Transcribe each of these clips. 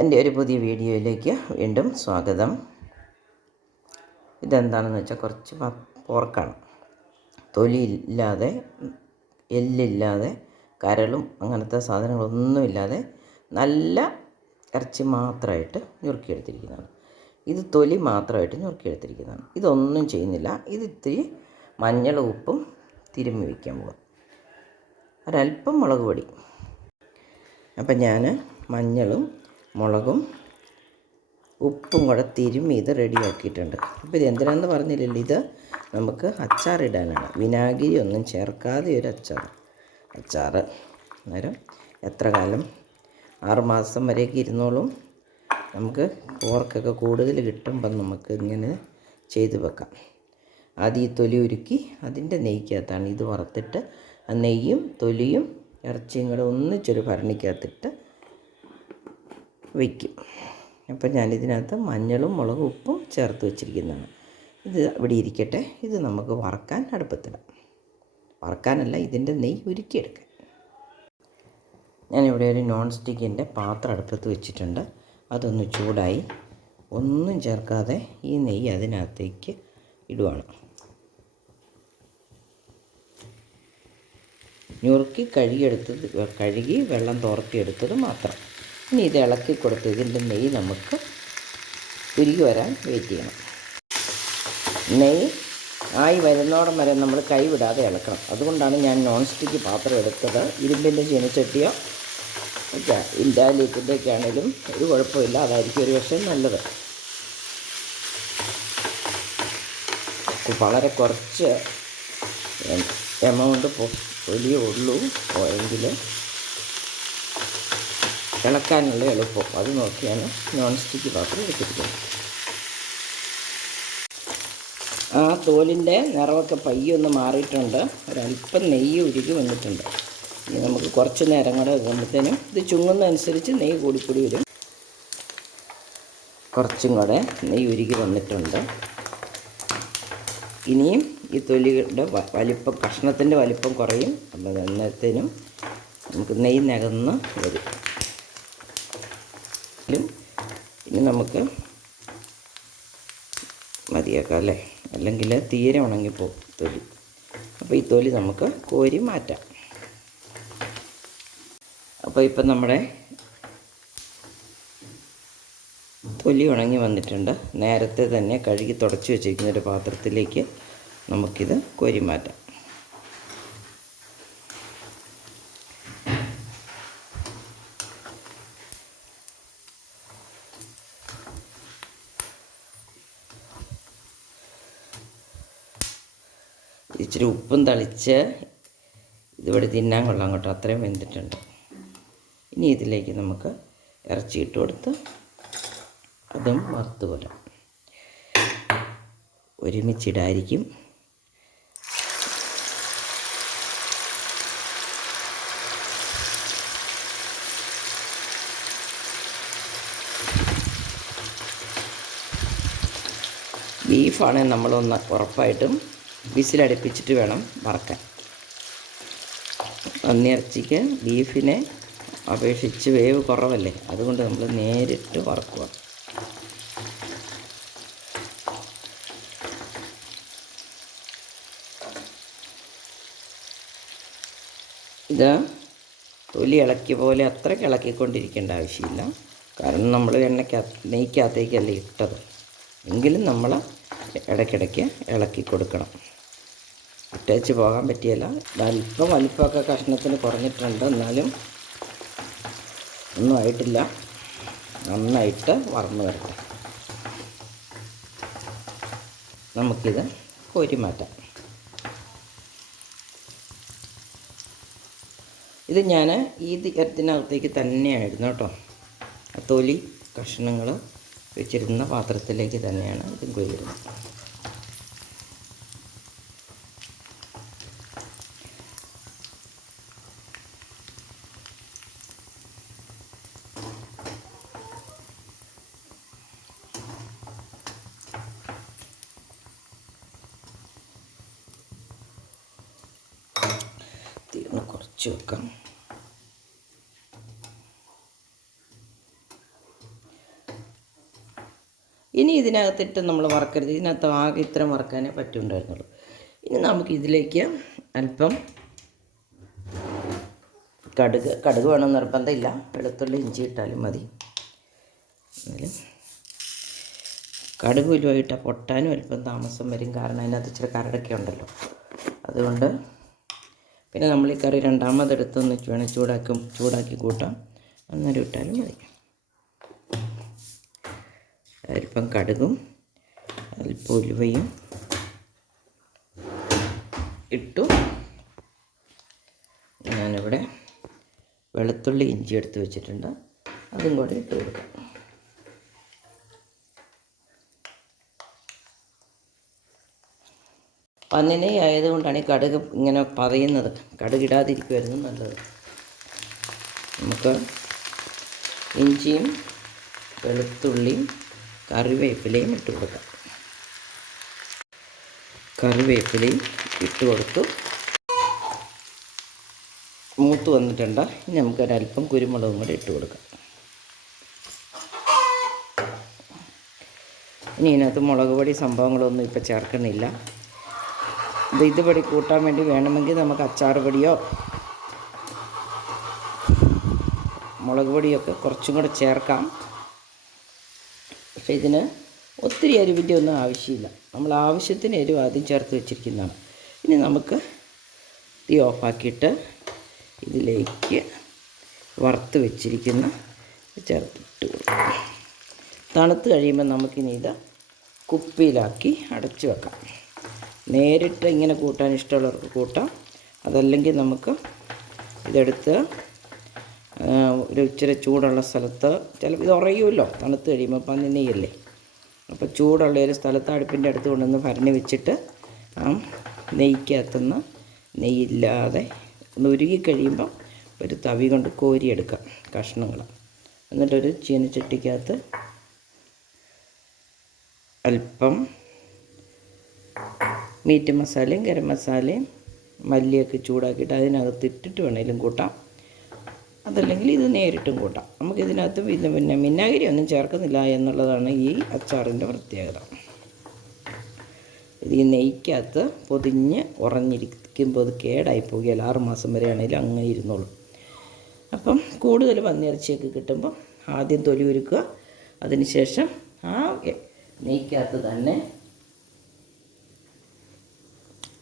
എന്റെ ഒരു പുതിയ വീഡിയോയിലേക്ക് വീണ്ടും സ്വാഗതം. ഇതെന്താണെന്ന് വെച്ചാൽ കുറച്ച് പോർക്കാണ്. തൊലി ഇല്ലാതെ എല്ലില്ലാതെ കരളും അങ്ങനത്തെ സാധനങ്ങളൊന്നുമില്ലാതെ നല്ല ഇറച്ചി മാത്രമായിട്ട് ഞുറുക്കിയെടുത്തിരിക്കുന്നതാണ്. ഇത് തൊലി മാത്രമായിട്ട് ഞുറുക്കിയെടുത്തിരിക്കുന്നതാണ്. ഇതൊന്നും ചെയ്യുന്നില്ല. ഇത് ഇത്തിരി മഞ്ഞൾ ഉപ്പും തിരുമ്മി വയ്ക്കാൻ പോകും ഒരല്പം മുളക് പൊടി. അപ്പം ഞാൻ മഞ്ഞളും മുളകും ഉപ്പും കൂടെ തിരുമ്മി ഇത് റെഡിയാക്കിയിട്ടുണ്ട്. അപ്പോൾ ഇത് എന്തിനാണെന്ന് പറഞ്ഞില്ലല്ലോ ഇത് നമുക്ക് അച്ചാറിടാനാണ്. വിനാഗിരി ഒന്നും ചേർക്കാതെ ഒരു അച്ചാർ അച്ചാർ അന്നേരം എത്ര കാലം? ആറുമാസം വരെയൊക്കെ ഇരുന്നോളും. നമുക്ക് പോർക്കൊക്കെ കൂടുതൽ കിട്ടുമ്പം നമുക്ക് ഇങ്ങനെ ചെയ്ത് വെക്കാം. ആദ്യം ഈ തൊലി ഉരുക്കി അതിന്റെ നെയ്ക്കകത്താണ് ഇത് വറുത്തിട്ട് ആ നെയ്യും തൊലിയും ഇറച്ചിയും കൂടെ ഒന്നിച്ചൊരു ഭരണിക്കകത്തിട്ട് വയ്ക്കും. അപ്പം ഞാനിതിനകത്ത് മഞ്ഞളും മുളകും ഉപ്പും ചേർത്ത് വെച്ചിരിക്കുന്നതാണ്. ഇത് ഇവിടെ ഇരിക്കട്ടെ. ഇത് നമുക്ക് വറക്കാൻ അടുപ്പത്തിടാം. വറക്കാനല്ല ഇതിന്റെ നെയ്യ് ഉരുക്കിയെടുക്കാൻ. ഞാനിവിടെ ഒരു നോൺ സ്റ്റിക്കിന്റെ പാത്രം അടുപ്പത്ത് വെച്ചിട്ടുണ്ട്. അതൊന്ന് ചൂടായി ഒന്നും ചേർക്കാതെ ഈ നെയ്യ് അതിനകത്തേക്ക് ഇടുവാണ്. ഞുറുക്കി കഴുകിയെടുത്തത് കഴുകി വെള്ളം തോർത്തിയെടുത്തത് മാത്രം. ഇനി ഇത് ഇളക്കി കൊടുത്ത് ഇതിന്റെ നെയ്യ് നമുക്ക് ഉരുകി വരാൻ വെയിറ്റ് ചെയ്യണം. നെയ്യ് ആയി വരുന്നോടം വരെ നമ്മൾ കൈവിടാതെ ഇളക്കണം. അതുകൊണ്ടാണ് ഞാൻ നോൺ സ്റ്റിക്ക് പാത്രം എടുത്തത്. ഇരുമ്പിന്റെ ചീനച്ചട്ടിയോ ഒക്കെ ഇൻഡാലിയത്തിന്റെ ആണെങ്കിലും ഒരു കുഴപ്പമില്ല അതായിരിക്കും ഒരു പക്ഷേ നല്ലത്. വളരെ കുറച്ച് എമൗണ്ട് പൊലിയേ ഉള്ളൂ. എങ്കിൽ ഇളക്കാനുള്ള എളുപ്പം. അത് നോക്കിയാണ് നോൺ സ്റ്റിക്ക് പാത്രം എടുത്തിരിക്കുന്നത് ആ തോലിന്റെ നിറമൊക്കെ പയ്യൊന്ന് മാറിയിട്ടുണ്ട്. ഒരല്പം നെയ്യ് ഉരുകി വന്നിട്ടുണ്ട്. ഇനി നമുക്ക് കുറച്ച് നേരം കൂടെ ഇടുമ്പോഴത്തേനും ഇത് ചുങ്ങുന്നതനുസരിച്ച് നെയ്യ് കൂടിക്കൂടി വരും. കുറച്ചും കൂടെ നെയ്യ് ഉരുകി വന്നിട്ടുണ്ട്. ഇനിയും ഈ തൊലിയുടെ വലിപ്പം കഷ്ണത്തിന്റെ വലിപ്പം കുറയും. അപ്പോൾ അന്നേരത്തേനും നമുക്ക് നെയ്യ് നകന്ന് വരും. ഇനി നമുക്ക് മതിയാക്കാം അല്ലേ? അല്ലെങ്കിൽ തീരെ ഉണങ്ങിപ്പോകും തൊലി. അപ്പോൾ ഈ തൊലി നമുക്ക് കോരി മാറ്റാം. അപ്പോൾ ഇപ്പം നമ്മുടെ തൊലി ഉണങ്ങി വന്നിട്ടുണ്ട്. നേരത്തെ തന്നെ കഴുകി തുടച്ച് വെച്ചിരിക്കുന്ന ഒരു പാത്രത്തിലേക്ക് നമുക്കിത് കോരി മാറ്റാം. ഇച്ചിരി ഉപ്പും തളിച്ച് ഇതിവിടെ തിന്നാൻ കൊള്ളാം കേട്ടോ. അത്രയും വെന്തിട്ടുണ്ട്. ഇനി ഇതിലേക്ക് നമുക്ക് ഇറച്ചി ഇട്ട് കൊടുത്ത് അതും വറുത്ത് പോരാം. ഒരുമിച്ചിടായിരിക്കും ബീഫാണെങ്കിൽ നമ്മളൊന്ന് ഉറപ്പായിട്ടും വിസിലടുപ്പിച്ചിട്ട് വേണം വറക്കാൻ. പന്നിയിറച്ചിക്ക് ബീഫിനെ അപേക്ഷിച്ച് വേവ് കുറവല്ലേ? അതുകൊണ്ട് നമ്മൾ നേരിട്ട് വറക്കുക. ഇത് തൊലി ഇളക്കിയ പോലെ അത്രയ്ക്ക് ഇളക്കിക്കൊണ്ടിരിക്കേണ്ട ആവശ്യമില്ല. കാരണം നമ്മൾ എണ്ണയ്ക്കകത്ത് നെയ്ക്കകത്തേക്കല്ലേ ഇട്ടത്. എങ്കിലും നമ്മൾ ഇടയ്ക്കിടയ്ക്ക് ഇളക്കി കൊടുക്കണം. ഇട്ടേച്ച് പോകാൻ പറ്റിയല്ല. അല്പം വലിപ്പമൊക്കെ കഷ്ണത്തിന് കുറഞ്ഞിട്ടുണ്ട്. എന്നാലും ഒന്നും ആയിട്ടില്ല. നന്നായിട്ട് വറന്ന് വരട്ടെ. നമുക്കിത് കോരി മാറ്റാം ഇത് ഞാൻ ഈ ഇതിനകത്തേക്ക് തന്നെയായിരുന്നു കേട്ടോ. തൊലി കഷ്ണങ്ങൾ വെച്ചിരുന്ന പാത്രത്തിലേക്ക് തന്നെയാണ് ഇതും കൊയ്യുന്നത് കുറച്ച് വെക്കാം ഇനി ഇതിനകത്തിട്ട് നമ്മൾ വറക്കരുത്. ഇതിനകത്ത് ആകെ ഇത്രയും വറക്കാനേ പറ്റുണ്ടായിരുന്നുള്ളൂ. ഇനി നമുക്ക് ഇതിലേക്ക് അല്പം കടുക് കടുക് വേണം നിർബന്ധമില്ല. വെളുത്തുള്ളി ഇഞ്ചി ഇട്ടാലും മതി. കടുക് ഉലുവായിട്ട് പൊട്ടാനും അല്പം താമസം വരും. കാരണം അതിനകത്ത് ഇച്ചിരി കരടൊക്കെ ഉണ്ടല്ലോ. അതുകൊണ്ട് പിന്നെ നമ്മൾ ഈ കറി രണ്ടാമതെടുത്തൊന്ന് വേണം ചൂടാക്കും ചൂടാക്കി കൂട്ടാം. അന്നേരം ഇട്ടാലും മതി. അല്പം കടുകും അല്പം ഉലുവയും ഇട്ടു. ഞാനിവിടെ വെളുത്തുള്ളി ഇഞ്ചി എടുത്ത് വെച്ചിട്ടുണ്ട്. അതും കൂടെ ഇട്ട് കൊടുക്കാം. പന്നിനെ ആയതുകൊണ്ടാണ് ഈ കടുക് ഇങ്ങനെ പറയുന്നത്. കടുകിടാതിരിക്കുമായിരുന്നു നല്ലത്. നമുക്ക് ഇഞ്ചിയും വെളുത്തുള്ളിയും കറിവേപ്പിലയും ഇട്ട് കൊടുക്കാം. കറിവേപ്പിലയും ഇട്ട് കൊടുത്തു. മൂത്ത് വന്നിട്ടുണ്ട്. ഇനി നമുക്കൊരല്പം കുരുമുളകും കൂടെ ഇട്ട് കൊടുക്കാം. ഇനി ഇതിനകത്ത് മുളക് പൊടി സംഭവങ്ങളൊന്നും ഇപ്പോൾ ചേർക്കണില്ല. ഇത് പൊടി കൂട്ടാൻ വേണ്ടി വേണമെങ്കിൽ നമുക്ക് അച്ചാർ പൊടിയോ മുളക് പൊടിയൊക്കെ കുറച്ചും കൂടെ ചേർക്കാം. പക്ഷേ ഇതിന് ഒത്തിരി എരിവിന്റെ ഒന്നും ആവശ്യമില്ല. നമ്മൾ ആവശ്യത്തിന് എരിവ് ആദ്യം ചേർത്ത് വെച്ചിരിക്കുന്നതാണ്. ഇനി നമുക്ക് തീ ഓഫാക്കിയിട്ട് ഇതിലേക്ക് വറുത്ത് വെച്ചിരിക്കുന്ന ചേർത്തിട്ട് തണുത്ത് കഴിയുമ്പോൾ നമുക്കിനി ഇത് കുപ്പിയിലാക്കി അടച്ചു വെക്കാം. നേരിട്ട് ഇങ്ങനെ കൂട്ടാൻ ഇഷ്ടമുള്ളവർക്ക് കൂട്ടാം. അതല്ലെങ്കിൽ നമുക്ക് ഇതെടുത്ത് ഒരു ഇച്ചിരി ചൂടുള്ള സ്ഥലത്ത് ചില ഇത് ഉറയുമല്ലോ തണുത്ത് കഴിയുമ്പോൾ പന്നി നെയ്യല്ലേ അപ്പോൾ ചൂടുള്ള ഒരു സ്ഥലത്ത് അടുപ്പിന്റെ അടുത്ത് കൊണ്ടുവന്ന് ഭരണി വെച്ചിട്ട് ആ നെയ്ക്കകത്തുനിന്ന് നെയ്യില്ലാതെ ഒന്ന് ഉരുകി കഴിയുമ്പോൾ ഒരു തവി കൊണ്ട് കോരിയെടുക്കാം കഷ്ണങ്ങൾ. എന്നിട്ടൊരു ചീനച്ചട്ടിക്കകത്ത് അല്പം മീറ്റ് മസാലയും ഗരം മസാലയും മല്ലിയൊക്കെ ചൂടാക്കിയിട്ട് അതിനകത്ത് ഇട്ടിട്ട് വേണേലും കൂട്ടാം. അതല്ലെങ്കിൽ ഇത് നേരിട്ടും കൂട്ടാം. നമുക്കിതിനകത്ത് പിന്നെ പിന്നെ വിനാഗിരി ഒന്നും ചേർക്കുന്നില്ല എന്നുള്ളതാണ് ഈ അച്ചാറിന്റെ പ്രത്യേകത. ഇത് ഈ നെയ്ക്കകത്ത് പൊതിഞ്ഞ് ഉറഞ്ഞിരിക്കുമ്പോൾ അത് കേടായി പോകുകയില്ല ആറ് മാസം വരെ ആണെങ്കിലും അങ്ങനെ ഇരുന്നോളും. അപ്പം കൂടുതൽ പന്നിയിറച്ചിയൊക്കെ കിട്ടുമ്പോൾ ആദ്യം തൊലി ഒരുക്കുക അതിനുശേഷം ആ നെയ്ക്കകത്ത് തന്നെ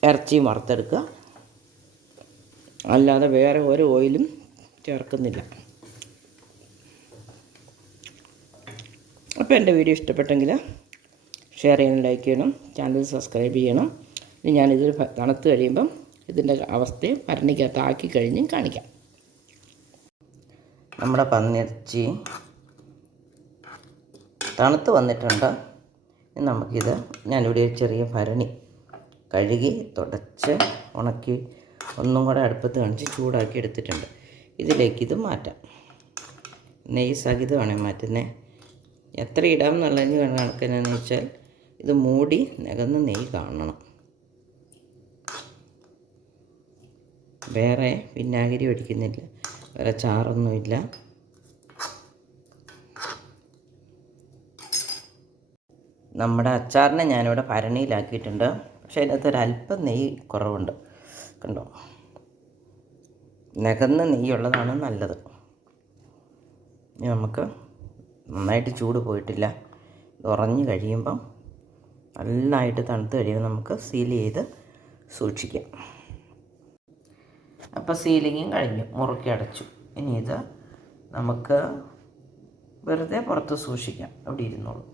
ഇറച്ചിയും വറുത്തെടുക്കുക. അല്ലാതെ വേറെ ഒരു ഓയിലും ചേർക്കുന്നില്ല. അപ്പോൾ എന്റെ വീഡിയോ ഇഷ്ടപ്പെട്ടെങ്കിൽ ഷെയർ ചെയ്യണം ലൈക്ക് ചെയ്യണം ചാനൽ സബ്സ്ക്രൈബ് ചെയ്യണം. ഇനി ഞാനിതിൽ തണുത്ത് കഴിയുമ്പം ഇതിന്റെ അവസ്ഥയും ഭരണിക്കകത്ത് ആക്കി കഴിഞ്ഞ് കാണിക്കാം. നമ്മുടെ പന്നിറച്ചി തണുത്ത് വന്നിട്ടുണ്ട്. നമുക്കിത് ഞാനിവിടെ ചെറിയ ഭരണി കഴുകി തുടച്ച് ഉണക്കി ഒന്നും കൂടെ അടുപ്പത്ത് കാണിച്ച് ചൂടാക്കി എടുത്തിട്ടുണ്ട്. ഇതിലേക്ക് ഇത് മാറ്റാം. നെയ്യ് സഹിതമാണ് മാറ്റുന്നത് എത്ര ഇടാം എന്നുള്ളതിന് കണക്കെന്നു വെച്ചാൽ ഇത് മൂടി നികന്ന് നെയ്യ് കാണണം. വേറെ വിനാഗിരി ഒഴിക്കുന്നില്ല. വേറെ ചാറൊന്നുമില്ല നമ്മുടെ അച്ചാറിനെ ഞാനിവിടെ ഭരണിയിലാക്കിയിട്ടുണ്ട്. പക്ഷേ അതിനകത്ത് ഒരല്പം നെയ്യ് കുറവുണ്ട്. കണ്ടോ? നികന്ന നെയ്യുള്ളതാണ് നല്ലത്. ഇനി നമുക്ക് നന്നായിട്ട് ചൂട് പോയിട്ടില്ല. ഉറഞ്ഞു കഴിയുമ്പം നല്ലതായിട്ട് തണുത്ത് കഴിയുമ്പോൾ നമുക്ക് സീൽ ചെയ്ത് സൂക്ഷിക്കാം. അപ്പോൾ സീലിങ്ങും കഴിഞ്ഞു. മുറുക്കി അടച്ചു. ഇനി ഇത് നമുക്ക് വെറുതെ പുറത്ത് സൂക്ഷിക്കാം. അവിടെ ഇരുന്നോളൂ.